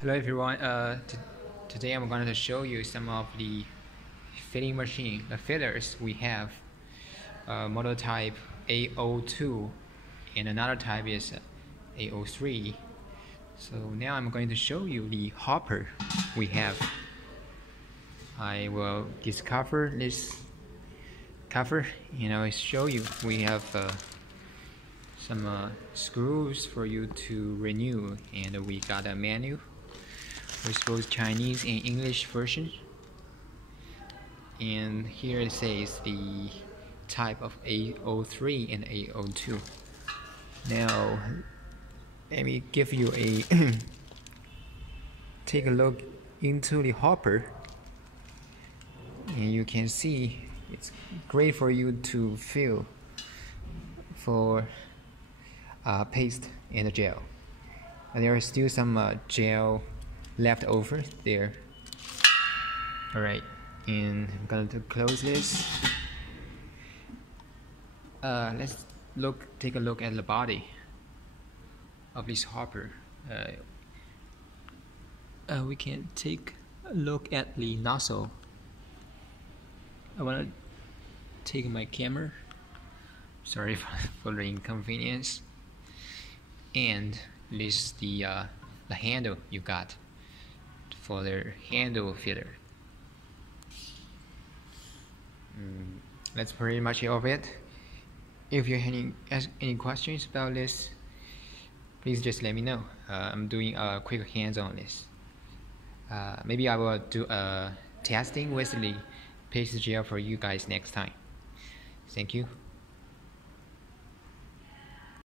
Hello everyone. Today I'm going to show you some of the filling machine, the fillers we have. Model type A02 and another type is A03. So now I'm going to show you the hopper we have. I will discover this cover and I will show you. We have some screws for you to renew, and we got a menu with both Chinese and English version. And here it says the type of A03 and A02. Now let me give you a take a look into the hopper, and you can see it's great for you to fill for paste and gel. And there is still some gel left over there. Alright, and I'm going to close this. Let's take a look at the body of this hopper. We can take a look at the nozzle. I want to take my camera. Sorry for the inconvenience. And this is the handle you got for the handle filler. That's pretty much it of it. If you have any questions about this, please just let me know. I'm doing a quick hands on this. Maybe I will do a testing with the paste gel for you guys next time. Thank you.